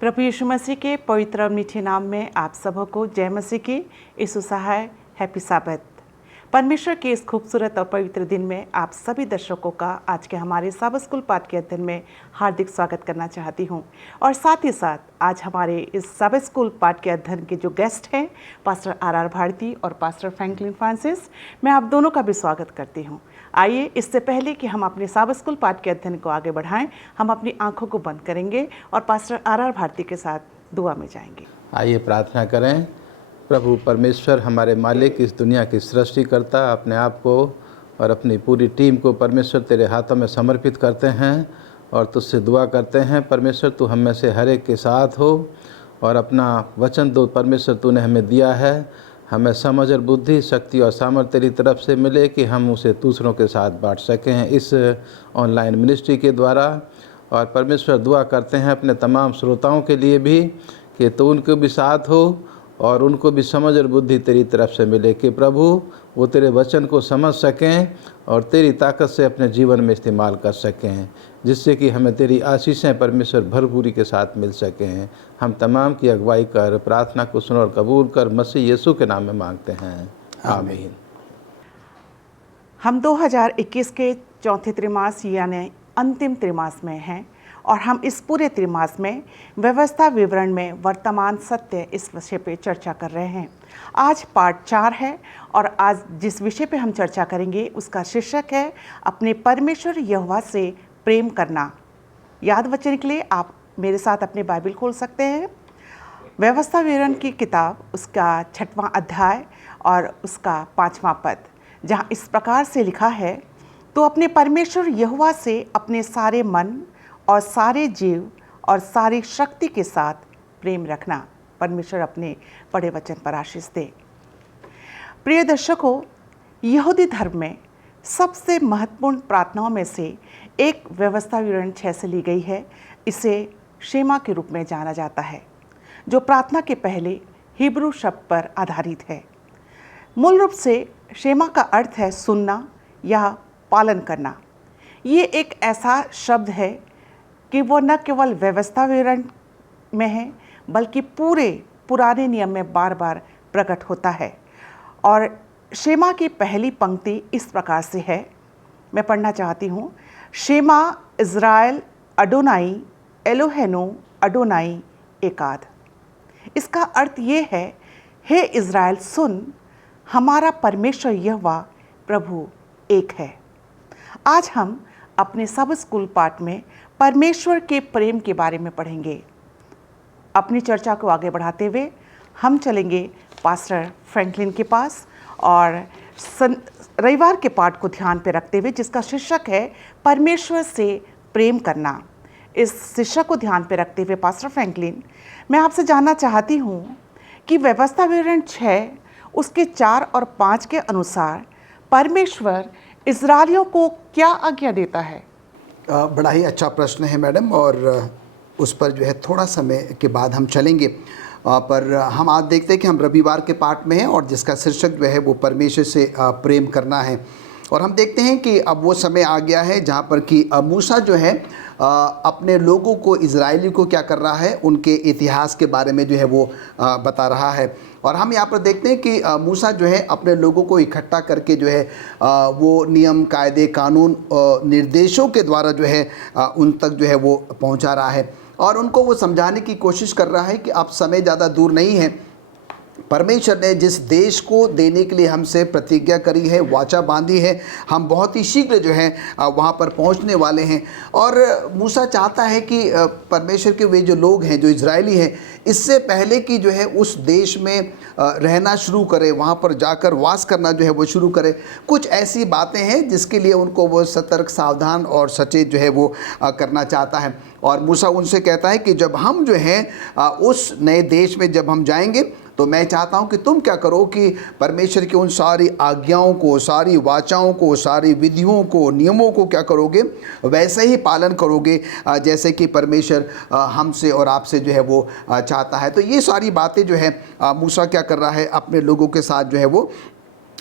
प्रभु यीशु मसीह के पवित्र और मीठे नाम में आप सबों को जय मसीह की। यीशु सहाय, हैप्पी साबत। परमेश्वर के इस खूबसूरत और पवित्र दिन में आप सभी दर्शकों का आज के हमारे साबत स्कूल पाठ के अध्ययन में हार्दिक स्वागत करना चाहती हूं। और साथ ही साथ आज हमारे इस साबत स्कूल पाठ के अध्ययन के जो गेस्ट हैं, पास्टर आर भारती और पास्टर फ्रैंकलिन फ्रांसिस, मैं आप दोनों का भी स्वागत करती हूं। आइए, इससे पहले कि हम अपने साबत स्कूल पाठ के अध्ययन को आगे बढ़ाएं, हम अपनी आंखों को बंद करेंगे और पास्टर आर भारती के साथ दुआ में जाएंगे। आइए प्रार्थना करें। प्रभु परमेश्वर, हमारे मालिक, इस दुनिया की सृष्टिकर्ता, अपने आप को और अपनी पूरी टीम को परमेश्वर तेरे हाथों में समर्पित करते हैं और तुझसे दुआ करते हैं। परमेश्वर, तू हम में से हर एक के साथ हो और अपना वचन दो परमेश्वर तूने हमें दिया है, हमें समझ और बुद्धि, शक्ति और सामर्थ्य तेरी तरफ से मिले कि हम उसे दूसरों के साथ बांट सकें इस ऑनलाइन मिनिस्ट्री के द्वारा। और परमेश्वर, दुआ करते हैं अपने तमाम श्रोताओं के लिए भी कि तू उनको भी साथ हो और उनको भी समझ और बुद्धि तेरी तरफ से मिले कि प्रभु वो तेरे वचन को समझ सकें और तेरी ताकत से अपने जीवन में इस्तेमाल कर सकें, जिससे कि हमें तेरी आशीषें परमेश्वर भरपूरी के साथ मिल सकें। हम तमाम की अगुवाई कर, प्रार्थना को सुन और कबूल कर, मसीह यीशु के नाम में मांगते हैं, आमीन। हम 2021 के चौथे त्रिमास यानी अंतिम त्रिमास में हैं और हम इस पूरे त्रिमास में व्यवस्था विवरण में वर्तमान सत्य इस विषय पे चर्चा कर रहे हैं। आज पार्ट 4 है और आज जिस विषय पे हम चर्चा करेंगे उसका शीर्षक है अपने परमेश्वर यहोवा से प्रेम करना। याद वचन के लिए आप मेरे साथ अपने बाइबल खोल सकते हैं। व्यवस्था विवरण की किताब, उसका 6वां अध्याय और उसका 5वां पद, जहाँ इस प्रकार से लिखा है, तो अपने परमेश्वर यहोवा से अपने सारे मन और सारे जीव और सारी शक्ति के साथ प्रेम रखना। परमेश्वर अपने पढ़े वचन पर आशीष दे। प्रिय दर्शकों, यहूदी धर्म में सबसे महत्वपूर्ण प्रार्थनाओं में से एक व्यवस्था विवरण 6 से ली गई है। इसे शेमा के रूप में जाना जाता है, जो प्रार्थना के पहले हिब्रू शब्द पर आधारित है। मूल रूप से शेमा का अर्थ है सुनना या पालन करना। ये एक ऐसा शब्द है कि वो न केवल व्यवस्था विवरण में है बल्कि पूरे पुराने नियम में बार बार प्रकट होता है। और शेमा की पहली पंक्ति इस प्रकार से है, मैं पढ़ना चाहती हूँ। शेमा इज़राइल अडोनाई एलोहेनो अडोनाई एकाद। इसका अर्थ ये है, हे इज़राइल सुन, हमारा परमेश्वर यहोवा प्रभु एक है। आज हम अपने सब स्कूल पाठ में परमेश्वर के प्रेम के बारे में पढ़ेंगे। अपनी चर्चा को आगे बढ़ाते हुए हम चलेंगे पास्टर फ्रैंकलिन के पास और रविवार के पाठ को ध्यान पे रखते हुए, जिसका शीर्षक है परमेश्वर से प्रेम करना। इस शीर्षक को ध्यान पे रखते हुए पास्टर फ्रैंकलिन, मैं आपसे जानना चाहती हूँ कि व्यवस्था विवरण 6 उसके 4 और 5 के अनुसार परमेश्वर इज़राइलियों को क्या आज्ञा देता है? बड़ा ही अच्छा प्रश्न है मैडम, और उस पर जो है थोड़ा समय के बाद हम चलेंगे। पर हम आज देखते हैं कि हम रविवार के पाठ में हैं और जिसका शीर्षक जो है वो परमेश्वर से प्रेम करना है। और हम देखते हैं कि अब वो समय आ गया है जहाँ पर कि मूसा जो है अपने लोगों को, इजरायली को क्या कर रहा है, उनके इतिहास के बारे में जो है वो बता रहा है। और हम यहाँ पर देखते हैं कि मूसा जो है अपने लोगों को इकट्ठा करके जो है वो नियम, कायदे, कानून, निर्देशों के द्वारा जो है उन तक जो है वो पहुँचा रहा है और उनको वो समझाने की कोशिश कर रहा है कि अब समय ज़्यादा दूर नहीं है। परमेश्वर ने जिस देश को देने के लिए हमसे प्रतिज्ञा करी है, वाचा बांधी है, हम बहुत ही शीघ्र जो है वहाँ पर पहुँचने वाले हैं। और मूसा चाहता है कि परमेश्वर के वे जो लोग हैं, जो इजरायली हैं, इससे पहले कि जो है उस देश में रहना शुरू करे, वहाँ पर जाकर वास करना जो है वो शुरू करे। कुछ ऐसी बातें हैं जिसके लिए उनको वो सतर्क, सावधान और सचेत जो है वो करना चाहता है। और मूसा उनसे कहता है कि जब हम जो हैं उस नए देश में जब हम जाएंगे, तो मैं चाहता हूं कि तुम क्या करो कि परमेश्वर की उन सारी आज्ञाओं को, सारी वाचाओं को, सारी विधियों को, नियमों को क्या करोगे, वैसे ही पालन करोगे जैसे कि परमेश्वर हमसे और आपसे जो है वो चाहता है। तो ये सारी बातें जो है मूसा क्या कर रहा है, अपने लोगों के साथ जो है वो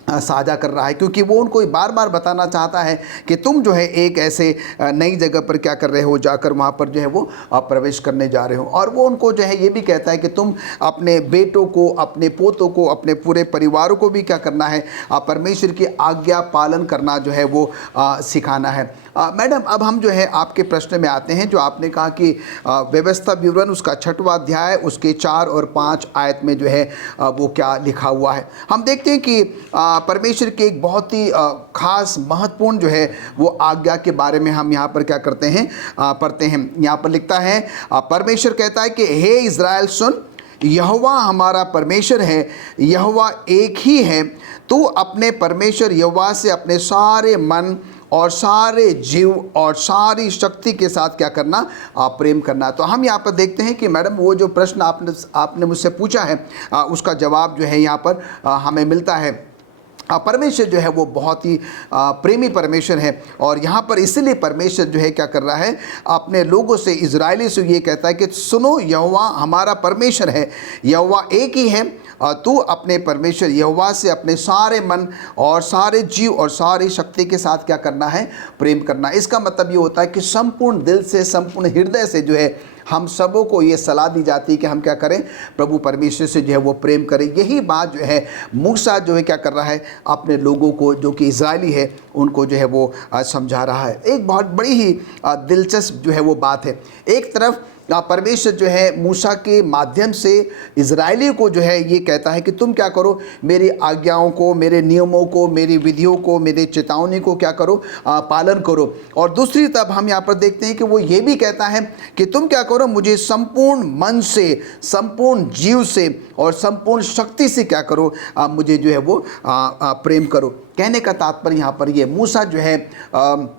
साझा कर रहा है, क्योंकि वो उनको बार बार बताना चाहता है कि तुम जो है एक ऐसे नई जगह पर क्या कर रहे हो, जाकर वहाँ पर जो है वो प्रवेश करने जा रहे हो। और वो उनको जो है ये भी कहता है कि तुम अपने बेटों को, अपने पोतों को, अपने पूरे परिवारों को भी क्या करना है, परमेश्वर की आज्ञा पालन करना जो है वो सिखाना है। मैडम, अब हम जो है आपके प्रश्न में आते हैं, जो आपने कहा कि व्यवस्था विवरण उसका 6वां अध्याय उसके 4 और 5 आयत में जो है वो क्या लिखा हुआ है। हम देखते हैं कि परमेश्वर के एक बहुत ही खास महत्वपूर्ण जो है वो आज्ञा के बारे में हम यहाँ पर क्या करते हैं, पढ़ते हैं। यहाँ पर लिखता है, परमेश्वर कहता है कि हे इज़राइल सुन, यहोवा हमारा परमेश्वर है, यहोवा एक ही है। तू अपने परमेश्वर यहोवा से अपने सारे मन और सारे जीव और सारी शक्ति के साथ क्या करना, प्रेम करना। तो हम यहाँ पर देखते हैं कि मैडम वो जो प्रश्न आपने मुझसे पूछा है उसका जवाब जो है यहाँ पर हमें मिलता है। परमेश्वर जो है वो बहुत ही प्रेमी परमेश्वर है, और यहाँ पर इसलिए परमेश्वर जो है क्या कर रहा है, अपने लोगों से, इजरायली से ये कहता है कि सुनो, यहोवा हमारा परमेश्वर है, यहोवा एक ही है। तू अपने परमेश्वर यहोवा से अपने सारे मन और सारे जीव और सारी शक्ति के साथ क्या करना है, प्रेम करना। इसका मतलब ये होता है कि संपूर्ण दिल से, संपूर्ण हृदय से जो है हम सबों को ये सलाह दी जाती है कि हम क्या करें, प्रभु परमेश्वर से जो है वो प्रेम करें। यही बात जो है मूसा जो है क्या कर रहा है, अपने लोगों को, जो कि इजरायली है, उनको जो है वो समझा रहा है। एक बहुत बड़ी ही दिलचस्प जो है वो बात है। एक तरफ परमेश्वर जो है मूसा के माध्यम से इजरायलियों को जो है ये कहता है कि तुम क्या करो, मेरी आज्ञाओं को, मेरे नियमों को, मेरी विधियों को, मेरे चेतावनी को क्या करो, पालन करो। और दूसरी तरफ हम यहाँ पर देखते हैं कि वो ये भी कहता है कि तुम क्या करो, मुझे संपूर्ण मन से, संपूर्ण जीव से और संपूर्ण शक्ति से क्या करो, मुझे जो है वो प्रेम करो। कहने का तात्पर्य यहाँ पर ये, मूसा जो है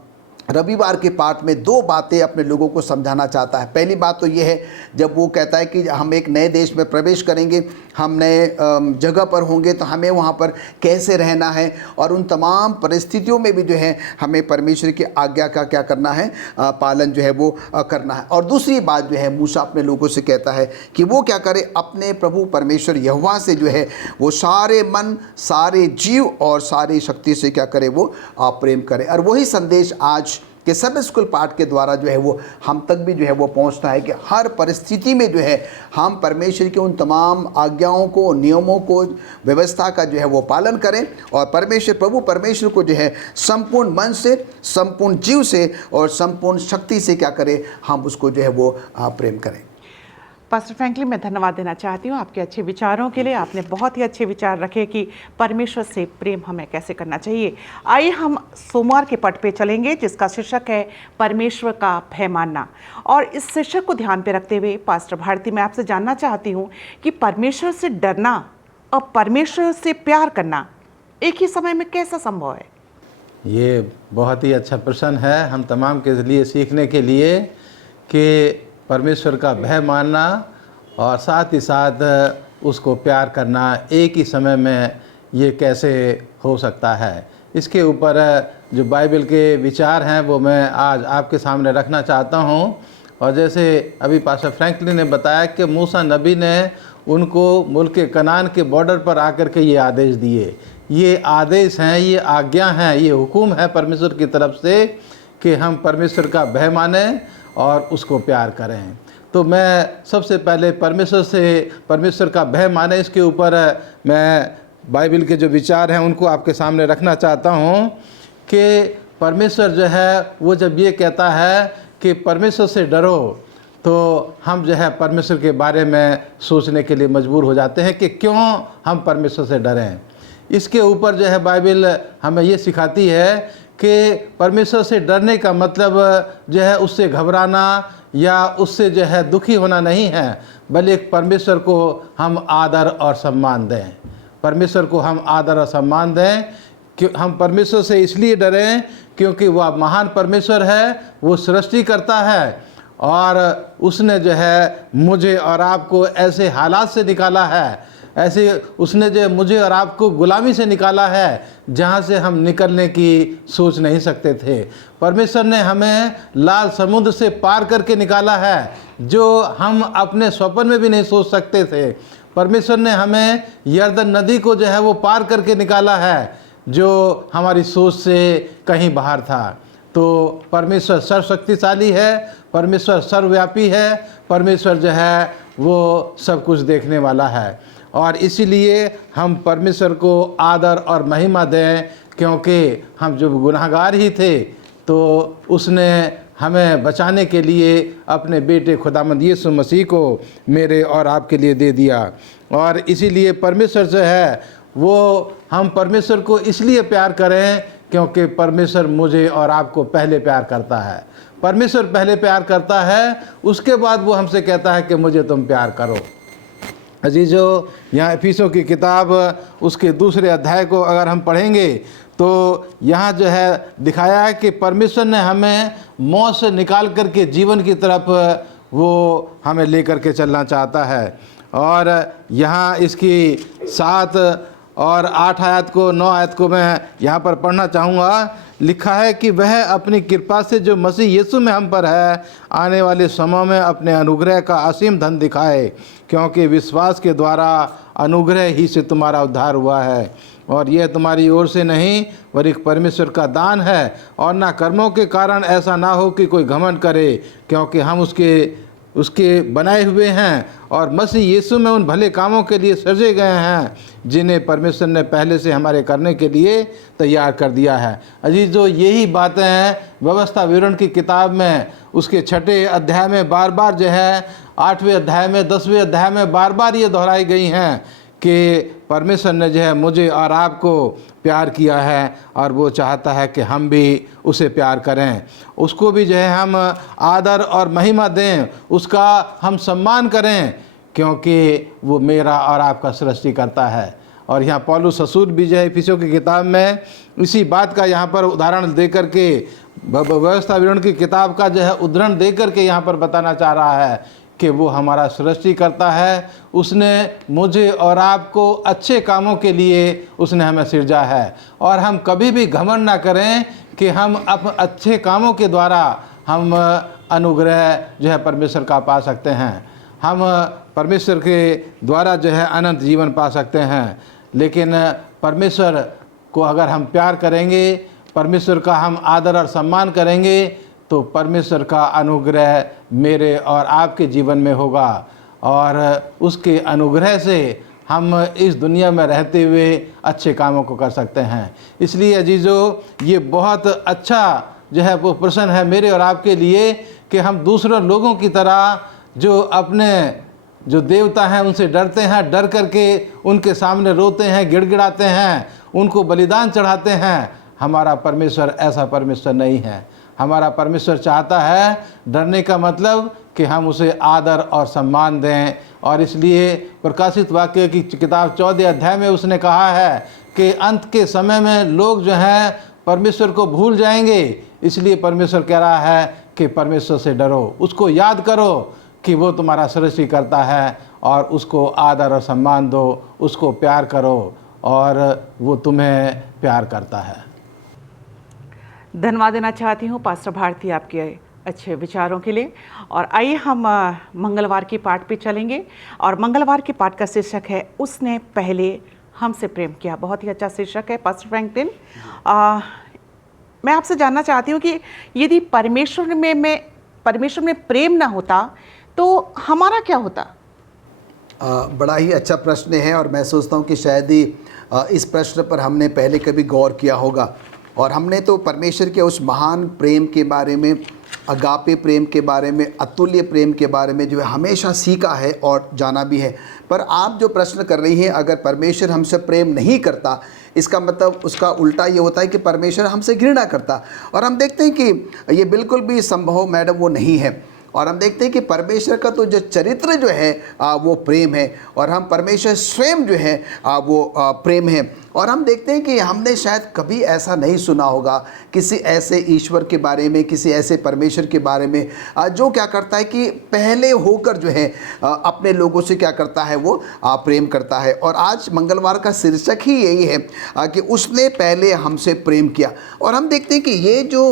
रविवार के पाठ में 2 बातें अपने लोगों को समझाना चाहता है। पहली बात तो ये है, जब वो कहता है कि हम एक नए देश में प्रवेश करेंगे, हम नए जगह पर होंगे, तो हमें वहाँ पर कैसे रहना है, और उन तमाम परिस्थितियों में भी जो है हमें परमेश्वर की आज्ञा का क्या करना है, पालन जो है वो करना है। और दूसरी बात जो है, मूसा अपने लोगों से कहता है कि वो क्या करे, अपने प्रभु परमेश्वर यहोवा से जो है वो सारे मन, सारे जीव और सारी शक्ति से क्या करे, वो प्रेम करे। और वही संदेश आज कि सब स्कूल पाठ के द्वारा जो है वो हम तक भी जो है वो पहुंचता है कि हर परिस्थिति में जो है हम परमेश्वर के उन तमाम आज्ञाओं को, नियमों को, व्यवस्था का जो है वो पालन करें, और परमेश्वर, प्रभु परमेश्वर को जो है संपूर्ण मन से, संपूर्ण जीव से और संपूर्ण शक्ति से क्या करें, हम उसको जो है वो प्रेम करें। पास्टर फ्रैंकलिन, मैं धन्यवाद देना चाहती हूँ आपके अच्छे विचारों के लिए। आपने बहुत ही अच्छे विचार रखे कि परमेश्वर से प्रेम हमें कैसे करना चाहिए। आइए हम सोमवार के पट पे चलेंगे, जिसका शीर्षक है परमेश्वर का भय मानना। और इस शीर्षक को ध्यान पे रखते हुए पास्टर भारती, मैं आपसे जानना चाहती हूँ कि परमेश्वर से डरना और परमेश्वर से प्यार करना एक ही समय में कैसा संभव है? ये बहुत ही अच्छा प्रश्न है हम तमाम के लिए सीखने के लिए कि परमेश्वर का भय मानना और साथ ही साथ उसको प्यार करना एक ही समय में ये कैसे हो सकता है। इसके ऊपर जो बाइबल के विचार हैं वो मैं आज आपके सामने रखना चाहता हूँ। और जैसे अभी पास्टर फ्रैंकलिन ने बताया कि मूसा नबी ने उनको मुल्क कनान के बॉर्डर पर आकर के ये आदेश दिए। ये आदेश हैं, ये आज्ञा हैं, ये हुक्म है परमेश्वर की तरफ से कि हम परमेश्वर का भय मानें और उसको प्यार करें। तो मैं सबसे पहले परमेश्वर का भय माने, इसके ऊपर मैं बाइबल के जो विचार हैं उनको आपके सामने रखना चाहता हूँ कि परमेश्वर जो है वो जब ये कहता है कि परमेश्वर से डरो, तो हम जो है परमेश्वर के बारे में सोचने के लिए मजबूर हो जाते हैं कि क्यों हम परमेश्वर से डरें। इसके ऊपर जो है बाइबल हमें ये सिखाती है कि परमेश्वर से डरने का मतलब जो है उससे घबराना या उससे जो है दुखी होना नहीं है, बल्कि परमेश्वर को हम आदर और सम्मान दें। परमेश्वर को हम आदर और सम्मान दें कि हम परमेश्वर से इसलिए डरें क्योंकि वह महान परमेश्वर है, वो सृष्टि करता है और उसने जो है मुझे और आपको ऐसे हालात से निकाला है, ऐसे उसने जो मुझे और आपको गुलामी से निकाला है जहाँ से हम निकलने की सोच नहीं सकते थे। परमेश्वर ने हमें लाल समुद्र से पार करके निकाला है जो हम अपने स्वप्न में भी नहीं सोच सकते थे। परमेश्वर ने हमें यरदन नदी को जो है वो पार करके निकाला है जो हमारी सोच से कहीं बाहर था। तो परमेश्वर सर्वशक्तिशाली है, परमेश्वर सर्वव्यापी है, परमेश्वर जो है वो सब कुछ देखने वाला है। और इसीलिए हम परमेश्वर को आदर और महिमा दें, क्योंकि हम जो गुनाहगार ही थे तो उसने हमें बचाने के लिए अपने बेटे खुदावंद यीशु मसीह को मेरे और आपके लिए दे दिया। और इसीलिए परमेश्वर जो है वो, हम परमेश्वर को इसलिए प्यार करें क्योंकि परमेश्वर मुझे और आपको पहले प्यार करता है। परमेश्वर पहले प्यार करता है, उसके बाद वो हमसे कहता है कि मुझे तुम प्यार करो। अजीजों, यहाँ इफिसियों की किताब उसके 2 अध्याय को अगर हम पढ़ेंगे तो यहाँ जो है दिखाया है कि परमेश्वर ने हमें मौत से निकाल करके जीवन की तरफ वो हमें लेकर के चलना चाहता है। और यहाँ इसकी 7 और 8 आयत को 9 आयत को मैं यहाँ पर पढ़ना चाहूँगा। लिखा है कि वह अपनी कृपा से जो मसीह यीशु में हम पर है, आने वाले समय में अपने अनुग्रह का असीम धन दिखाए, क्योंकि विश्वास के द्वारा अनुग्रह ही से तुम्हारा उद्धार हुआ है, और यह तुम्हारी ओर से नहीं वरन परमेश्वर का दान है, और ना कर्मों के कारण, ऐसा ना हो कि कोई घमंड करे, क्योंकि हम उसके बनाए हुए हैं और मसीह यीशु में उन भले कामों के लिए सजे गए हैं जिन्हें परमेश्वर ने पहले से हमारे करने के लिए तैयार कर दिया है। अजीजों, यही बातें हैं व्यवस्था विवरण की किताब में उसके 6 अध्याय में बार बार जो है, 8वें अध्याय में, 10वें अध्याय में बार बार ये दोहराई गई हैं कि परमेश्वर ने जो है मुझे और आपको प्यार किया है और वो चाहता है कि हम भी उसे प्यार करें, उसको भी जो है हम आदर और महिमा दें, उसका हम सम्मान करें, क्योंकि वो मेरा और आपका सृष्टि करता है। और यहाँ पौलुस रसूल भी जो है इफिसियों की किताब में इसी बात का यहाँ पर उदाहरण दे करके, व्यवस्था विवरण की किताब का जो है उदाहरण दे करके यहाँ पर बताना चाह रहा है कि वो हमारा सृष्टि करता है। उसने मुझे और आपको अच्छे कामों के लिए उसने हमें सिरजा है, और हम कभी भी घमंड ना करें कि हम अपने अच्छे कामों के द्वारा हम अनुग्रह जो है परमेश्वर का पा सकते हैं, हम परमेश्वर के द्वारा जो है अनंत जीवन पा सकते हैं। लेकिन परमेश्वर को अगर हम प्यार करेंगे, परमेश्वर का हम आदर और सम्मान करेंगे, तो परमेश्वर का अनुग्रह मेरे और आपके जीवन में होगा, और उसके अनुग्रह से हम इस दुनिया में रहते हुए अच्छे कामों को कर सकते हैं। इसलिए अजीज़ों, ये बहुत अच्छा जो है वो प्रश्न है मेरे और आपके लिए कि हम दूसरों लोगों की तरह जो अपने जो देवता हैं उनसे डरते हैं, डर करके उनके सामने रोते हैं, गिड़गिड़ाते हैं, उनको बलिदान चढ़ाते हैं। हमारा परमेश्वर ऐसा परमेश्वर नहीं है। हमारा परमेश्वर चाहता है, डरने का मतलब कि हम उसे आदर और सम्मान दें। और इसलिए प्रकाशित वाक्य की किताब 14 अध्याय में उसने कहा है कि अंत के समय में लोग जो हैं परमेश्वर को भूल जाएंगे। इसलिए परमेश्वर कह रहा है कि परमेश्वर से डरो, उसको याद करो कि वो तुम्हारा सृष्टि करता है, और उसको आदर और सम्मान दो, उसको प्यार करो, और वो तुम्हें प्यार करता है। धन्यवाद देना चाहती हूँ पास्टर भारती आपके अच्छे विचारों के लिए। और आइए हम मंगलवार की पाठ पे चलेंगे, और मंगलवार की पाठ का शीर्षक है उसने पहले हमसे प्रेम किया। बहुत ही अच्छा शीर्षक है पास्टर फ्रैंकलिन। मैं आपसे जानना चाहती हूँ कि यदि परमेश्वर में प्रेम ना होता तो हमारा क्या होता? बड़ा ही अच्छा प्रश्न है, और मैं सोचता हूँ कि शायद ही इस प्रश्न पर हमने पहले कभी गौर किया होगा। और हमने तो परमेश्वर के उस महान प्रेम के बारे में, अगापे प्रेम के बारे में, अतुल्य प्रेम के बारे में जो है हमेशा सीखा है और जाना भी है। पर आप जो प्रश्न कर रही हैं, अगर परमेश्वर हमसे प्रेम नहीं करता, इसका मतलब उसका उल्टा ये होता है कि परमेश्वर हमसे घृणा करता। और हम देखते हैं कि ये बिल्कुल भी संभव मैडम वो नहीं है। और हम देखते हैं कि परमेश्वर का तो जो चरित्र जो है वो प्रेम है, और हम परमेश्वर स्वयं जो है वो प्रेम है। और हम देखते हैं कि हमने शायद कभी ऐसा नहीं सुना होगा किसी ऐसे ईश्वर के बारे में, किसी ऐसे परमेश्वर के बारे में जो क्या करता है कि पहले होकर जो है अपने लोगों से क्या करता है, वो प्रेम करता है। और आज मंगलवार का शीर्षक ही यही है कि उसने पहले हमसे प्रेम किया। और हम देखते हैं कि ये जो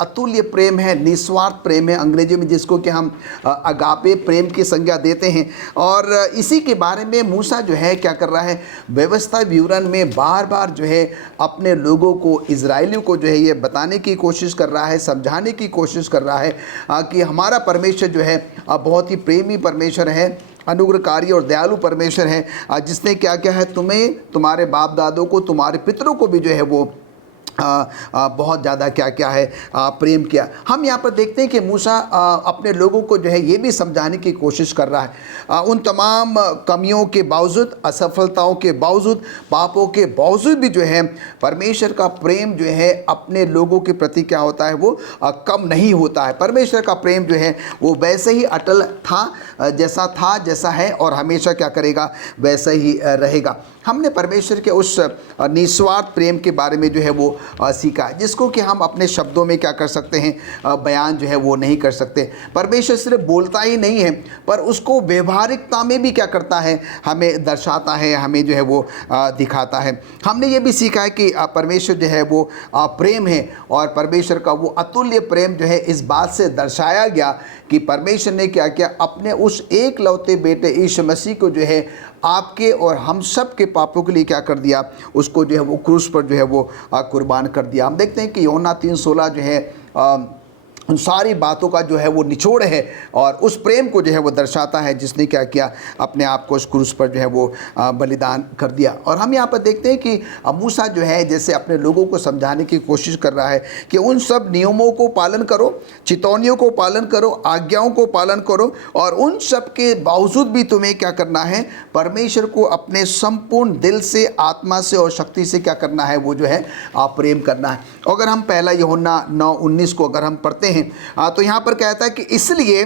अतुल्य प्रेम है, निस्वार्थ प्रेम है, अंग्रेजी में जिसको जिसको कि हम अगापे प्रेम की संज्ञा देते हैं। और इसी के बारे में मूसा जो है क्या कर रहा है, व्यवस्था विवरण में बार बार जो है अपने लोगों को, इजराइलियों को जो है ये बताने की कोशिश कर रहा है, समझाने की कोशिश कर रहा है कि हमारा परमेश्वर जो है बहुत ही प्रेमी परमेश्वर है, अनुग्रहकारी और दयालु परमेश्वर है, जिसने क्या क्या है तुम्हें, तुम्हारे बाप दादों को, तुम्हारे पितरों को भी जो है वो बहुत ज़्यादा क्या क्या है प्रेम किया। हम यहाँ पर देखते हैं कि मूसा अपने लोगों को जो है ये भी समझाने की कोशिश कर रहा है, उन तमाम कमियों के बावजूद, असफलताओं के बावजूद, पापों के बावजूद भी जो है परमेश्वर का प्रेम जो है अपने लोगों के प्रति क्या होता है, वो कम नहीं होता है। परमेश्वर का प्रेम जो है वो वैसे ही अटल था, जैसा है, और हमेशा क्या करेगा, वैसा ही रहेगा। हमने परमेश्वर के उस निस्वार्थ प्रेम के बारे में जो है वो सीखा, जिसको कि हम अपने शब्दों में क्या कर सकते हैं, बयान जो है वो नहीं कर सकते। परमेश्वर सिर्फ बोलता ही नहीं है, पर उसको व्यवहारिकता में भी क्या करता है, हमें दर्शाता है, हमें जो है वो दिखाता है। हमने ये भी सीखा है कि परमेश्वर जो है वो प्रेम है, और परमेश्वर का वो अतुल्य प्रेम जो है इस बात से दर्शाया गया कि परमेश्वर ने क्या किया, अपने उस एकलौते बेटे यीशु मसीह को जो है आपके और हम सब के पापों के लिए क्या कर दिया, उसको जो है वो क्रूस पर जो है वो कुर्बान कर दिया। हम देखते हैं कि यूहन्ना 3:16 जो है उन सारी बातों का जो है वो निचोड़ है, और उस प्रेम को जो है वो दर्शाता है, जिसने क्या किया, अपने आप को उस क्रूस पर जो है वो बलिदान कर दिया। और हम यहाँ पर देखते हैं कि मूसा जो है जैसे अपने लोगों को समझाने की कोशिश कर रहा है कि उन सब नियमों को पालन करो, चितौनियों को पालन करो, आज्ञाओं को पालन करो, और उन सब के बावजूद भी तुम्हें क्या करना है, परमेश्वर को अपने संपूर्ण दिल से, आत्मा से और शक्ति से क्या करना है, वो जो है प्रेम करना है। अगर हम पहला यूहन्ना 9:19 को अगर हम पढ़ते हैं तो यहाँ पर कहता है कि इसलिए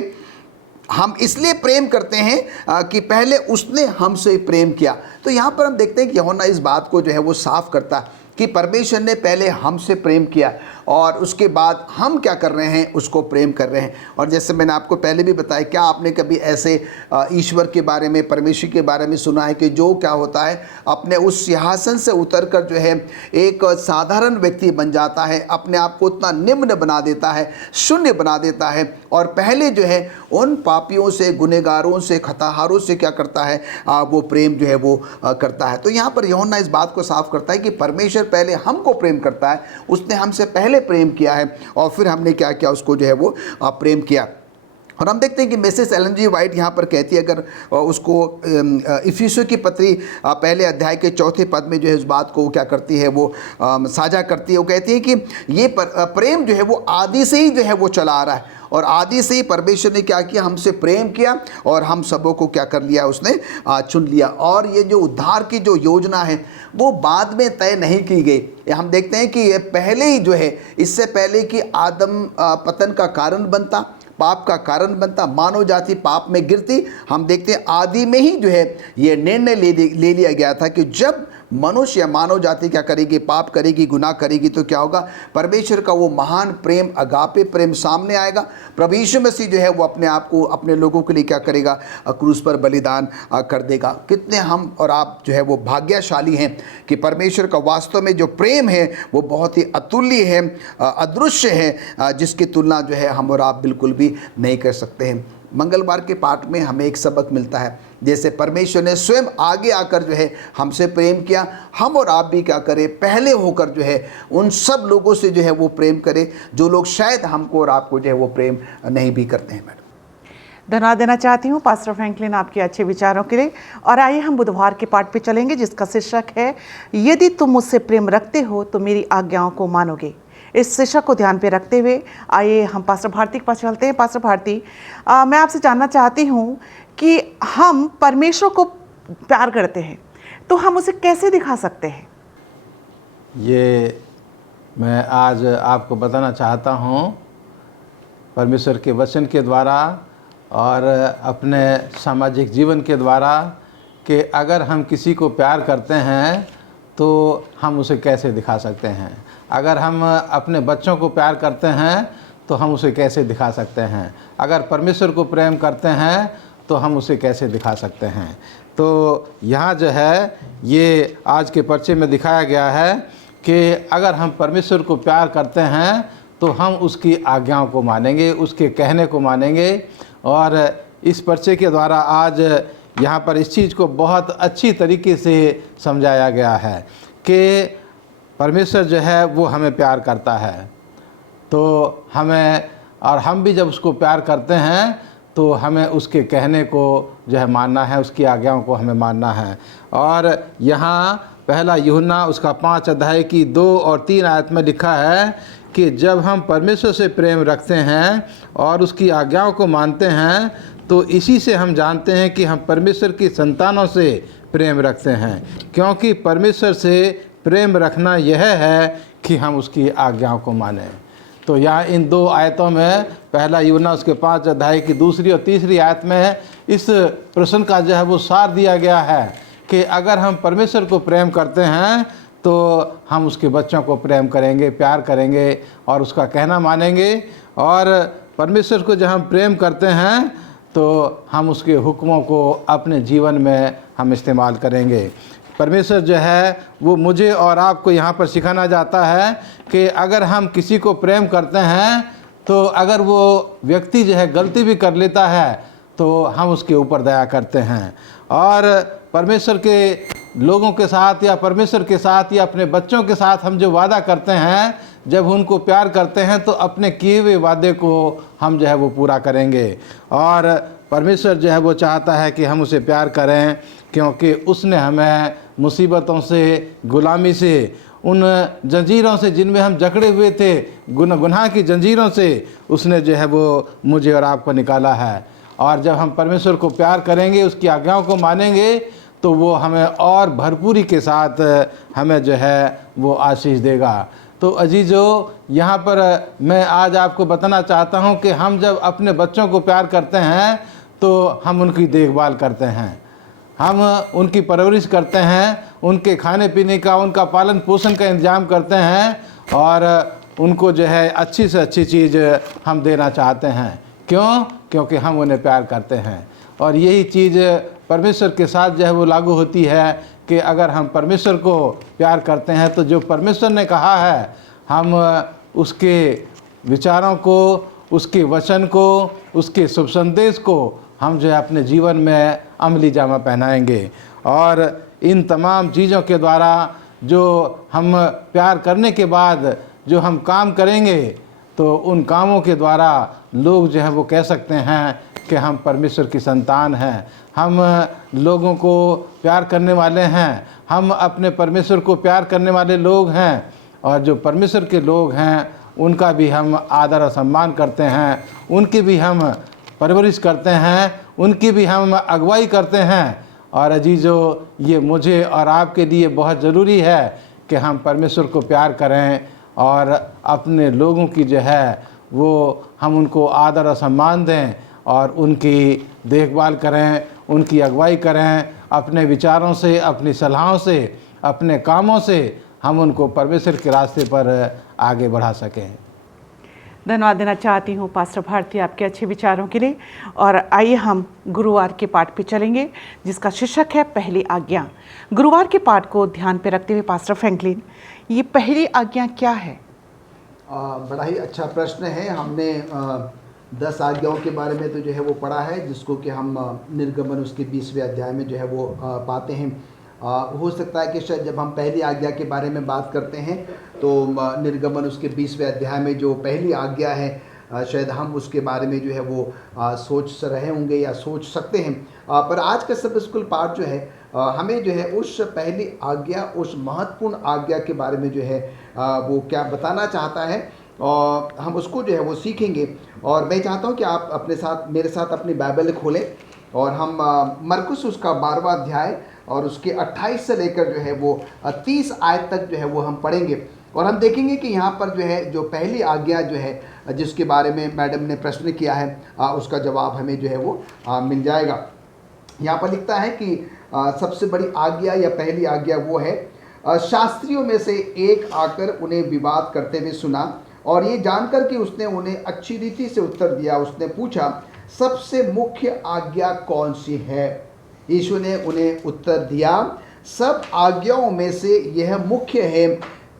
हम इसलिए प्रेम करते हैं कि पहले उसने हमसे प्रेम किया। तो यहाँ पर हम देखते हैं कि यूहन्ना इस बात को जो है वो साफ करता है कि परमेश्वर ने पहले हमसे प्रेम किया, और उसके बाद हम क्या कर रहे हैं, उसको प्रेम कर रहे हैं। और जैसे मैंने आपको पहले भी बताया, क्या आपने कभी ऐसे ईश्वर के बारे में, परमेश्वर के बारे में सुना है कि जो क्या होता है, अपने उस सिंहासन से उतरकर जो है एक साधारण व्यक्ति बन जाता है, अपने आप को उतना निम्न बना देता है, शून्य बना देता है, और पहले जो है उन पापियों से, गुनहगारों से, खताहारों से क्या करता है, वो प्रेम जो है वो करता है। तो यहाँ पर यूहन्ना इस बात को साफ करता है कि परमेश्वर पहले हमको प्रेम करता है, उसने हमसे पहले प्रेम किया है, और फिर हमने क्या किया, उसको जो है वो प्रेम किया। और हम देखते हैं कि मिसेस एलन जी वाइट यहाँ पर कहती है, अगर उसको इफिसियों की पत्री पहले अध्याय के 4 पद में जो है उस बात को क्या करती है, वो साझा करती है। वो कहती है कि ये प्रेम जो है वो आदि से ही जो है वो चला आ रहा है, और आदि से ही परमेश्वर ने क्या किया, हमसे प्रेम किया, और हम सबों को क्या कर लिया, उसने चुन लिया। और ये जो उद्धार की जो योजना है वो बाद में तय नहीं की गई। हम देखते हैं कि ये पहले ही जो है, इससे पहले कि आदम पतन का कारण बनता, पाप का कारण बनता, मानव जाति पाप में गिरती, हम देखते हैं आदि में ही जो है ये निर्णय ले लिया गया था कि जब मनुष्य या मानव जाति क्या करेगी, पाप करेगी, गुनाह करेगी, तो क्या होगा, परमेश्वर का वो महान प्रेम, अगापे प्रेम सामने आएगा। प्रभु यीशु मसीह जो है वो अपने आप को, अपने लोगों के लिए क्या करेगा, क्रूस पर बलिदान कर देगा। कितने हम और आप जो है वो भाग्यशाली हैं कि परमेश्वर का वास्तव में जो प्रेम है वो बहुत ही अतुल्य है, अदृश्य है, जिसकी तुलना जो है हम और आप बिल्कुल भी नहीं कर सकते हैं। मंगलवार के पाठ में हमें एक सबक मिलता है, जैसे परमेश्वर ने स्वयं आगे आकर जो है हमसे प्रेम किया, हम और आप भी क्या करें, पहले होकर जो है उन सब लोगों से जो है वो प्रेम करें जो लोग शायद हमको और आपको जो है वो प्रेम नहीं भी करते हैं। मैडम, धन्यवाद देना चाहती हूँ पास्टर फ्रैंकलिन आपके अच्छे विचारों के लिए। और आइए हम बुधवार के पाठ पे चलेंगे, जिसका शीर्षक है, यदि तुम मुझसे प्रेम रखते हो तो मेरी आज्ञाओं को मानोगे। इस शीर्षक को ध्यान पे रखते हुए आइए हम पास्टर भारती के पास चलते हैं। पास्टर भारती, मैं आपसे जानना चाहती हूँ कि हम परमेश्वर को प्यार करते हैं तो हम उसे कैसे दिखा सकते हैं? ये मैं आज आपको बताना चाहता हूँ परमेश्वर के वचन के द्वारा और अपने सामाजिक जीवन के द्वारा, कि अगर हम किसी को प्यार करते हैं तो हम उसे कैसे दिखा सकते हैं। अगर हम अपने बच्चों को प्यार करते हैं तो हम उसे कैसे दिखा सकते हैं। अगर परमेश्वर को प्रेम करते हैं तो हम उसे कैसे दिखा सकते हैं। तो यहाँ जो है ये आज के पर्चे में दिखाया गया है कि अगर हम परमेश्वर को प्यार करते हैं तो हम उसकी आज्ञाओं को मानेंगे, उसके कहने को मानेंगे। और इस पर्चे के द्वारा आज यहाँ पर इस चीज़ को बहुत अच्छी तरीके से समझाया गया है कि परमेश्वर जो है वो हमें प्यार करता है, तो हमें, और हम भी जब उसको प्यार करते हैं तो हमें उसके कहने को जो है मानना है, उसकी आज्ञाओं को हमें मानना है। और यहाँ पहला यूहन्ना उसका 5 अध्याय की 2 और 3 आयत में लिखा है कि जब हम परमेश्वर से प्रेम रखते हैं और उसकी आज्ञाओं को मानते हैं तो इसी से हम जानते हैं कि हम परमेश्वर की संतानों से प्रेम रखते हैं, क्योंकि परमेश्वर से प्रेम रखना यह है कि हम उसकी आज्ञाओं को मानें। तो यहाँ इन 2 आयतों में, पहला यूहन्ना उसके 5 अध्याय की 2 और 3 आयत में इस प्रश्न का जो है वो सार दिया गया है कि अगर हम परमेश्वर को प्रेम करते हैं तो हम उसके बच्चों को प्रेम करेंगे, प्यार करेंगे और उसका कहना मानेंगे। और परमेश्वर को जब हम प्रेम करते हैं तो हम उसके हुक्मों को अपने जीवन में हम इस्तेमाल करेंगे। परमेश्वर जो है वो मुझे और आपको यहाँ पर सिखाना चाहता है कि अगर हम किसी को प्रेम करते हैं तो अगर वो व्यक्ति जो है गलती भी कर लेता है तो हम उसके ऊपर दया करते हैं। और परमेश्वर के लोगों के साथ या परमेश्वर के साथ या अपने बच्चों के साथ हम जो वादा करते हैं, जब उनको प्यार करते हैं तो अपने किए हुए वादे को हम जो है वो पूरा करेंगे। और परमेश्वर जो है वो चाहता है कि हम उसे प्यार करें, क्योंकि उसने हमें मुसीबतों से, गुलामी से, उन जंजीरों से जिनमें हम जकड़े हुए थे, गुनाह की जंजीरों से उसने जो है वो मुझे और आपको निकाला है। और जब हम परमेश्वर को प्यार करेंगे, उसकी आज्ञाओं को मानेंगे, तो वो हमें और भरपूरी के साथ हमें जो है वो आशीष देगा। तो अजीजों, यहाँ पर मैं आज आपको बताना चाहता हूँ कि हम जब अपने बच्चों को प्यार करते हैं तो हम उनकी देखभाल करते हैं, हम उनकी परवरिश करते हैं, उनके खाने पीने का, उनका पालन पोषण का इंतजाम करते हैं और उनको जो है अच्छी से अच्छी चीज़ हम देना चाहते हैं। क्यों? क्योंकि हम उन्हें प्यार करते हैं। और यही चीज़ परमेश्वर के साथ जो है वो लागू होती है कि अगर हम परमेश्वर को प्यार करते हैं तो जो परमेश्वर ने कहा है हम उसके विचारों को, उसके वचन को, उसके शुभ संदेश को हम जो है अपने जीवन में अमली जामा पहनाएंगे। और इन तमाम चीज़ों के द्वारा जो हम प्यार करने के बाद जो हम काम करेंगे तो उन कामों के द्वारा लोग जो है वो कह सकते हैं कि हम परमेश्वर की संतान हैं, हम लोगों को प्यार करने वाले हैं, हम अपने परमेश्वर को प्यार करने वाले लोग हैं। और जो परमेश्वर के लोग हैं उनका भी हम आदर और सम्मान करते हैं, उनकी भी हम परवरिश करते हैं, उनकी भी हम अगुवाई करते हैं। और अजीज़ों, ये मुझे और आपके लिए बहुत ज़रूरी है कि हम परमेश्वर को प्यार करें और अपने लोगों की जो है वो हम उनको आदर और सम्मान दें और उनकी देखभाल करें, उनकी अगुवाई करें। अपने विचारों से, अपनी सलाहों से, अपने कामों से हम उनको परमेश्वर के रास्ते पर आगे बढ़ा सकें। धन्यवाद देना चाहती हूँ पास्टर भारती आपके अच्छे विचारों के लिए। और आइए हम गुरुवार के पाठ पे चलेंगे जिसका शीर्षक है पहली आज्ञा। गुरुवार के पाठ को ध्यान पे रखते हुए पास्टर फ्रैंकलिन, ये पहली आज्ञा क्या है? बड़ा ही अच्छा प्रश्न है। हमने 10 आज्ञाओं के बारे में तो जो है वो पढ़ा है, जिसको कि हम निर्गमन उसके 20वें अध्याय में जो है वो पाते हैं। हो सकता है कि शायद जब हम पहली आज्ञा के बारे में बात करते हैं तो निर्गमन उसके 20वें अध्याय में जो पहली आज्ञा है शायद हम उसके बारे में जो है वो सोच रहे होंगे या सोच सकते हैं। पर आज का सब स्कूल पाठ जो है हमें जो है उस पहली आज्ञा, उस महत्वपूर्ण आज्ञा के बारे में जो है वो क्या बताना चाहता है और हम उसको जो है वो सीखेंगे। और मैं चाहता हूँ कि आप अपने साथ, मेरे साथ अपनी बाइबल खोलें और हम मरकुस उसका 12वां अध्याय और उसके 28 से लेकर जो है वो 30 आयत तक जो है वो हम पढ़ेंगे। और हम देखेंगे कि यहाँ पर जो है जो पहली आज्ञा जो है जिसके बारे में मैडम ने प्रश्न किया है उसका जवाब हमें जो है वो मिल जाएगा। यहाँ पर लिखता है कि सबसे बड़ी आज्ञा या पहली आज्ञा वो है, शास्त्रियों में से एक आकर उन्हें विवाद करते हुए सुना और ये जानकर कि उसने उन्हें अच्छी रीति से उत्तर दिया। उसने पूछा, सबसे मुख्य आज्ञा कौन सी है? यीशु ने उन्हें उत्तर दिया, सब आज्ञाओं में से यह मुख्य है,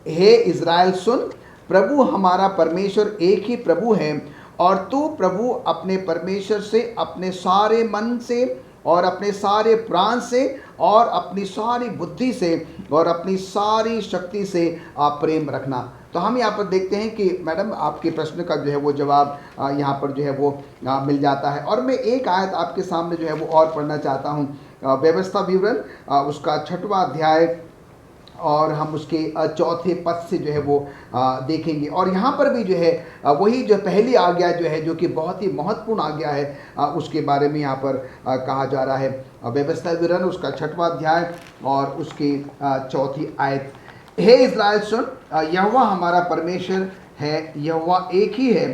हे इज़राइल सुन, प्रभु हमारा परमेश्वर एक ही प्रभु है और तू प्रभु अपने परमेश्वर से अपने सारे मन से और अपने सारे प्राण से और अपनी सारी बुद्धि से और अपनी सारी शक्ति से आप प्रेम रखना। तो हम यहाँ पर देखते हैं कि मैडम आपके प्रश्न का जो है वो जवाब यहाँ पर जो है वो मिल जाता है। और मैं एक आयत आपके सामने जो है वो और पढ़ना चाहता हूँ, व्यवस्था विवरण उसका 6वां अध्याय और हम उसके 4थे पद से जो है वो देखेंगे। और यहाँ पर भी जो है वही जो पहली आज्ञा जो है, जो कि बहुत ही महत्वपूर्ण आज्ञा है, उसके बारे में यहाँ पर कहा जा रहा है। व्यवस्था विवरण उसका 6वां अध्याय और उसकी 4थी आयत। हे इस्राएल सुन, यहोवा हमारा परमेश्वर है, यहोवा एक ही है।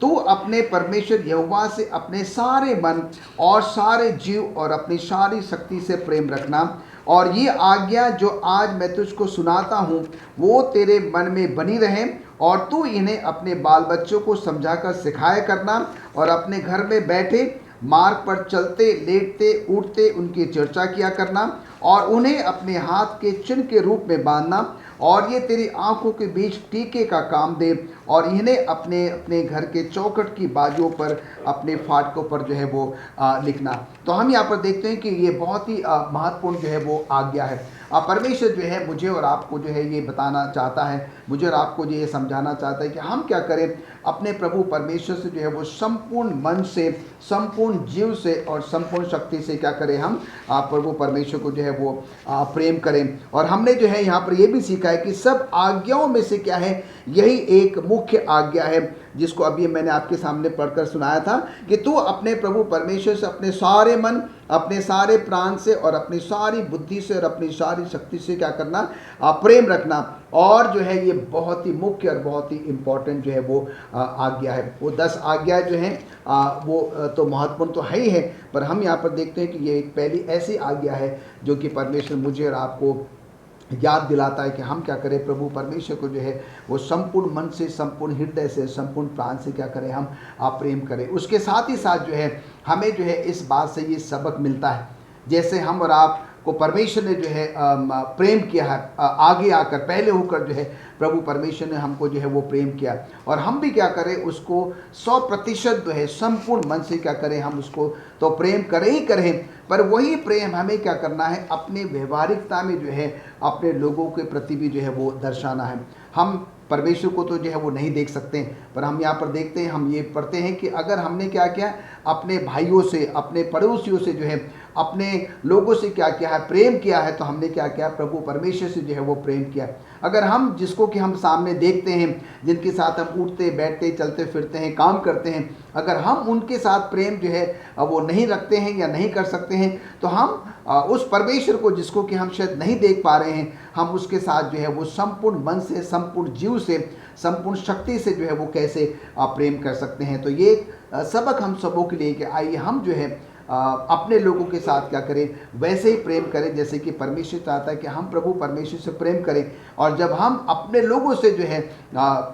तू अपने परमेश्वर यहोवा से अपने सारे मन और सारे जीव और अपनी सारी शक्ति से प्रेम रखना। और ये आज्ञा जो आज मैं तुझको सुनाता हूँ वो तेरे मन में बनी रहे और तू इन्हें अपने बाल बच्चों को समझाकर सिखाया करना और अपने घर में बैठे मार्ग पर चलते लेटते उठते उनकी चर्चा किया करना और उन्हें अपने हाथ के चिन्ह के रूप में बांधना और ये तेरी आंखों के बीच टीके का काम दे और इन्हें अपने अपने घर के चौखट की बाजुओं पर अपने फाटकों पर जो है वो लिखना। तो हम यहाँ पर देखते हैं कि ये बहुत ही महत्वपूर्ण जो है वो आज्ञा है। परमेश्वर जो है मुझे और आपको जो है ये बताना चाहता है, मुझे और आपको जो ये समझाना चाहता है कि हम क्या करें, अपने प्रभु परमेश्वर से जो है वो संपूर्ण मन से, संपूर्ण जीव से और संपूर्ण शक्ति से क्या करें, हम प्रभु परमेश्वर को जो है वो प्रेम करें। और हमने जो है यहाँ पर ये भी सीखा है कि सब आज्ञाओं में से क्या है, यही एक मुख्य आज्ञा है जिसको अभी मैंने आपके सामने पढ़कर सुनाया था कि तू अपने प्रभु परमेश्वर से अपने सारे मन, अपने सारे प्राण से और अपनी सारी बुद्धि से और अपनी सारी शक्ति से क्या करना, प्रेम रखना। और जो है ये बहुत ही मुख्य और बहुत ही इम्पोर्टेंट जो है वो आज्ञा है। वो 10 आज्ञा जो हैं वो तो महत्वपूर्ण तो है ही है, पर हम यहाँ पर देखते हैं कि ये एक पहली ऐसी आज्ञा है जो कि परमेश्वर मुझे और आपको याद दिलाता है कि हम क्या करें, प्रभु परमेश्वर को जो है वो संपूर्ण मन से, संपूर्ण हृदय से, संपूर्ण प्राण से क्या करें, हम प्रेम करें। उसके साथ ही साथ जो है हमें जो है इस बात से ये सबक मिलता है, जैसे हम और आप को परमेश्वर ने जो है प्रेम किया है, आगे आकर पहले होकर जो है प्रभु परमेश्वर ने हमको जो है वो प्रेम किया, और हम भी क्या करें, उसको 100% जो है संपूर्ण मन से क्या करें, हम उसको तो प्रेम करें ही करें। पर वही प्रेम हमें क्या करना है, अपने व्यवहारिकता में जो है अपने लोगों के प्रति भी जो है वो दर्शाना है। हम परमेश्वर को तो जो है वो नहीं देख सकते, पर हम यहाँ पर देखते हैं, हम ये पढ़ते हैं कि अगर हमने क्या किया, अपने भाइयों से, अपने पड़ोसियों से जो है, अपने लोगों से क्या किया है, प्रेम किया है, तो हमने क्या किया, प्रभु परमेश्वर से जो है वो प्रेम किया। अगर हम जिसको कि हम सामने देखते हैं, जिनके साथ हम उठते बैठते चलते फिरते हैं, काम करते हैं, अगर हम उनके साथ प्रेम जो है वो नहीं रखते हैं या नहीं कर सकते हैं, तो हम उस परमेश्वर को जिसको कि हम शायद नहीं देख पा रहे हैं, हम उसके साथ जो है वो संपूर्ण मन से, संपूर्ण जीव से, संपूर्ण शक्ति से जो है वो कैसे प्रेम कर सकते हैं। तो ये सबक हम सबों के लिए कि आइए हम जो है अपने लोगों के साथ क्या करें, वैसे ही प्रेम करें जैसे कि परमेश्वर चाहता है कि हम प्रभु परमेश्वर से प्रेम करें। और जब हम अपने लोगों से जो है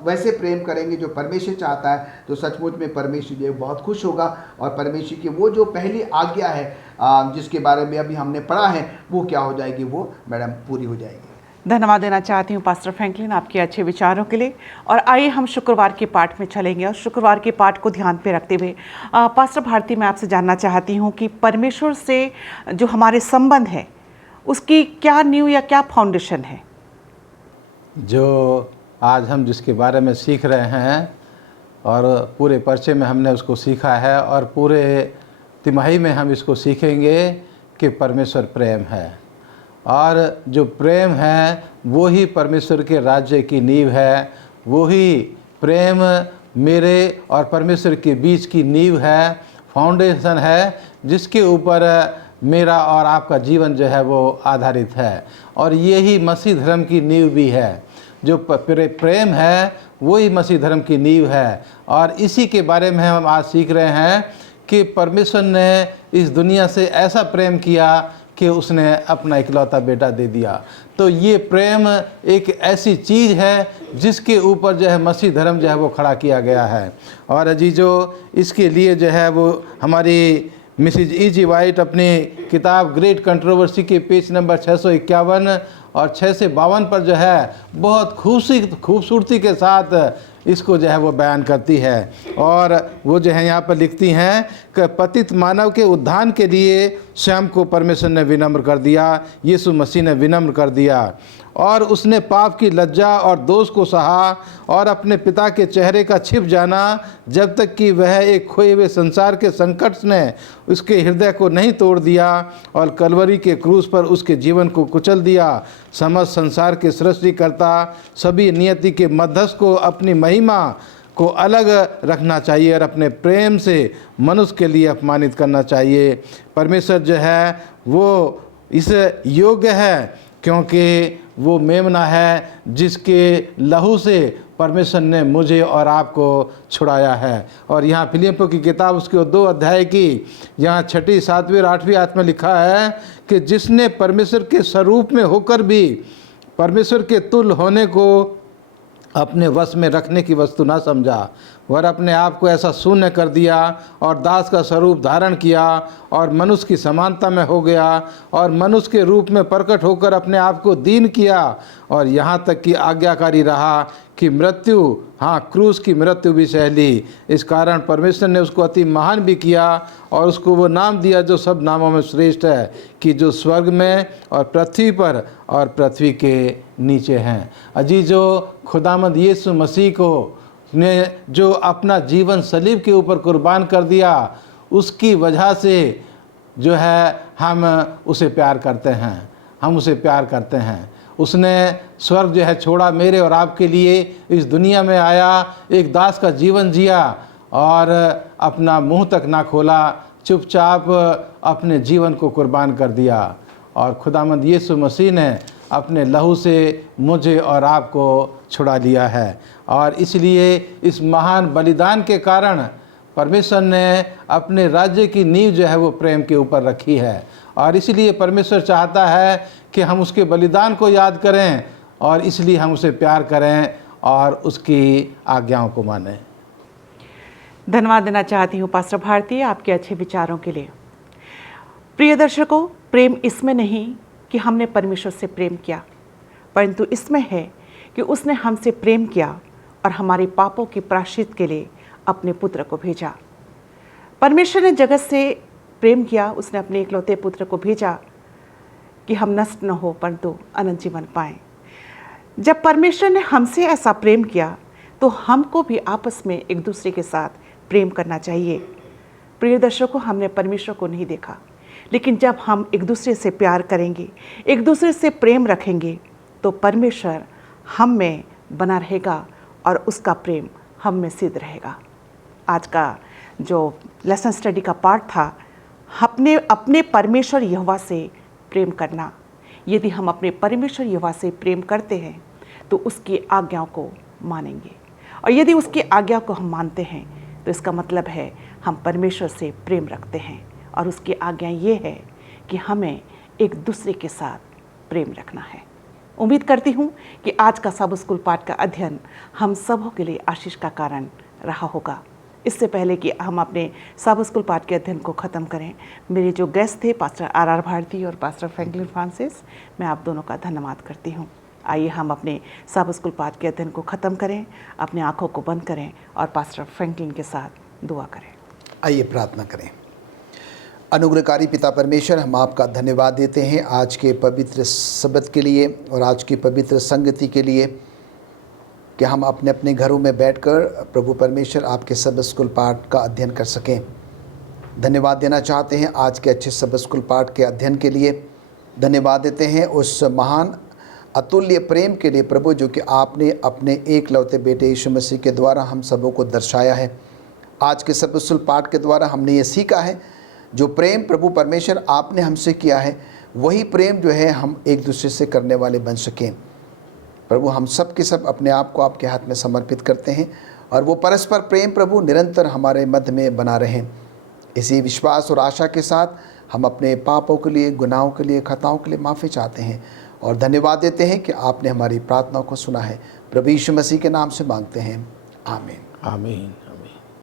वैसे प्रेम करेंगे जो परमेश्वर चाहता है, तो सचमुच में परमेश्वर जो है बहुत खुश होगा, और परमेश्वर की वो जो पहली आज्ञा है जिसके बारे में अभी हमने पढ़ा है, वो क्या हो जाएगी, वो मैडम पूरी हो जाएगी। धन्यवाद देना चाहती हूँ पास्टर फ्रैंकलिन आपके अच्छे विचारों के लिए। और आइए हम शुक्रवार के पाठ में चलेंगे, और शुक्रवार के पाठ को ध्यान पे रखते हुए पास्टर भारती, मैं आपसे जानना चाहती हूँ कि परमेश्वर से जो हमारे संबंध है उसकी क्या नींव या क्या फाउंडेशन है। जो आज हम जिसके बारे में सीख रहे हैं, और पूरे पर्चे में हमने उसको सीखा है, और पूरे तिमाही में हम इसको सीखेंगे कि परमेश्वर प्रेम है, और जो प्रेम है वो ही परमेश्वर के राज्य की नींव है। वो ही प्रेम मेरे और परमेश्वर के बीच की नींव है, फाउंडेशन है, जिसके ऊपर मेरा और आपका जीवन जो है वो आधारित है। और यही मसीह धर्म की नींव भी है। जो प्रेम है वही मसीह धर्म की नींव है। और इसी के बारे में हम आज सीख रहे हैं कि परमेश्वर ने इस दुनिया से ऐसा प्रेम किया कि उसने अपना इकलौता बेटा दे दिया। तो ये प्रेम एक ऐसी चीज़ है जिसके ऊपर जो है मसीह धर्म जो है वो खड़ा किया गया है। और अजीजों, इसके लिए जो है वो हमारी मिसिज E.G. वाइट अपनी किताब ग्रेट कंट्रोवर्सी के पेज नंबर 651 और 6 से 52 पर जो है बहुत खूबसूरती के साथ इसको जो है वो बयान करती है। और वो जो है यहाँ पर लिखती हैं कि पतित मानव के उद्धार के लिए स्वयं को परमेश्वर ने विनम्र कर दिया, यीशु मसीह ने विनम्र कर दिया, और उसने पाप की लज्जा और दोष को सहा और अपने पिता के चेहरे का छिप जाना जब तक कि वह एक खोए हुए संसार के संकट ने उसके हृदय को नहीं तोड़ दिया और कलवरी के क्रूस पर उसके जीवन को कुचल दिया। समस्त संसार के सृष्टिकर्ता सभी नियति के मध्यस्थ को अपनी महिमा को अलग रखना चाहिए और अपने प्रेम से मनुष्य के लिए अपमानित करना चाहिए। परमेश्वर जो है वो इस योग्य है क्योंकि वो मेमना है जिसके लहू से परमेश्वर ने मुझे और आपको छुड़ाया है। और यहाँ फिलिप्पियों की किताब उसके 2 अध्याय की यहाँ 6, 7 और 8 आयत में लिखा है कि जिसने परमेश्वर के स्वरूप में होकर भी परमेश्वर के तुल्य होने को अपने वश में रखने की वस्तु ना समझा, वह अपने आप को ऐसा शून्य कर दिया और दास का स्वरूप धारण किया और मनुष्य की समानता में हो गया और मनुष्य के रूप में प्रकट होकर अपने आप को दीन किया और यहाँ तक कि आज्ञाकारी रहा कि मृत्यु, हाँ क्रूस की मृत्यु भी सह ली। इस कारण परमेश्वर ने उसको अति महान भी किया और उसको वो नाम दिया जो सब नामों में श्रेष्ठ है, कि जो स्वर्ग में और पृथ्वी पर और पृथ्वी के नीचे हैं। अजीजो, खुदामंद यीशु मसीह को ने जो अपना जीवन सलीब के ऊपर कुर्बान कर दिया, उसकी वजह से जो है हम उसे प्यार करते हैं, हम उसे प्यार करते हैं। उसने स्वर्ग जो है छोड़ा, मेरे और आपके लिए इस दुनिया में आया, एक दास का जीवन जिया और अपना मुंह तक ना खोला, चुपचाप अपने जीवन को कुर्बान कर दिया। और खुदामंद यीशु मसीह ने अपने लहू से मुझे और आपको छुड़ा लिया है। और इसलिए इस महान बलिदान के कारण परमेश्वर ने अपने राज्य की नींव जो है वो प्रेम के ऊपर रखी है। और इसलिए परमेश्वर चाहता है कि हम उसके बलिदान को याद करें और इसलिए हम उसे प्यार करें और उसकी आज्ञाओं को मानें। धन्यवाद देना चाहती हूँ पास्टर भारती आपके अच्छे विचारों के लिए। प्रिय दर्शकों, प्रेम इसमें नहीं कि हमने परमेश्वर से प्रेम किया, परंतु इसमें है कि उसने हमसे प्रेम किया और हमारे पापों के प्रायश्चित के लिए अपने पुत्र को भेजा। परमेश्वर ने जगत से प्रेम किया, उसने अपने इकलौते पुत्र को भेजा कि हम नष्ट न हो परंतु अनंत जीवन पाएं। जब परमेश्वर ने हमसे ऐसा प्रेम किया तो हमको भी आपस में एक दूसरे के साथ प्रेम करना चाहिए। प्रिय दर्शकों, हमने परमेश्वर को नहीं देखा, लेकिन जब हम एक दूसरे से प्यार करेंगे, एक दूसरे से प्रेम रखेंगे, तो परमेश्वर हम में बना रहेगा और उसका प्रेम हम में सिद्ध रहेगा। आज का जो लेसन स्टडी का पार्ट था, अपने परमेश्वर यहोवा से प्रेम करना। यदि हम अपने परमेश्वर यहोवा से प्रेम करते हैं तो उसकी आज्ञाओं को मानेंगे, और यदि उसकी आज्ञा को हम मानते हैं तो इसका मतलब है हम परमेश्वर से प्रेम रखते हैं। और उसकी आज्ञा ये है कि हमें एक दूसरे के साथ प्रेम रखना है। उम्मीद करती हूँ कि आज का सब स्कूल पाठ का अध्ययन हम सबों के लिए आशीष का कारण रहा होगा। इससे पहले कि हम अपने सब स्कूल पाठ के अध्ययन को ख़त्म करें, मेरे जो गेस्ट थे पास्टर आर भारती और पास्टर फ्रैंकलिन फ्रांसिस, मैं आप दोनों का धन्यवाद करती हूँ। आइए हम अपने सब स्कूल पाठ के अध्ययन को ख़त्म करें, अपने आँखों को बंद करें और पास्टर फ्रैंकलिन के साथ दुआ करें। आइए प्रार्थना करें। अनुग्रहकारी पिता परमेश्वर, हम आपका धन्यवाद देते हैं आज के पवित्र शब्द के लिए और आज की पवित्र संगति के लिए कि हम अपने अपने घरों में बैठकर प्रभु परमेश्वर आपके सब स्कूल पाठ का अध्ययन कर सकें। धन्यवाद देना चाहते हैं आज के अच्छे सब स्कूल पाठ के अध्ययन के लिए। धन्यवाद देते हैं उस महान अतुल्य प्रेम के लिए प्रभु, जो कि आपने अपने एकलौते बेटे यीशु मसीह के द्वारा हम सबों को दर्शाया है। आज के सब स्कूल पाठ के द्वारा हमने ये सीखा है, जो प्रेम प्रभु परमेश्वर आपने हमसे किया है, वही प्रेम जो है हम एक दूसरे से करने वाले बन सकें। प्रभु, हम सब के सब अपने आप को आपके हाथ में समर्पित करते हैं और वो परस्पर प्रेम प्रभु निरंतर हमारे मध्य में बना रहें। इसी विश्वास और आशा के साथ हम अपने पापों के लिए, गुनाहों के लिए, खताओं के लिए माफ़ी चाहते हैं और धन्यवाद देते हैं कि आपने हमारी प्रार्थनाओं को सुना है। प्रभु यीशु मसीह के नाम से मांगते हैं, आमीन। आमीन।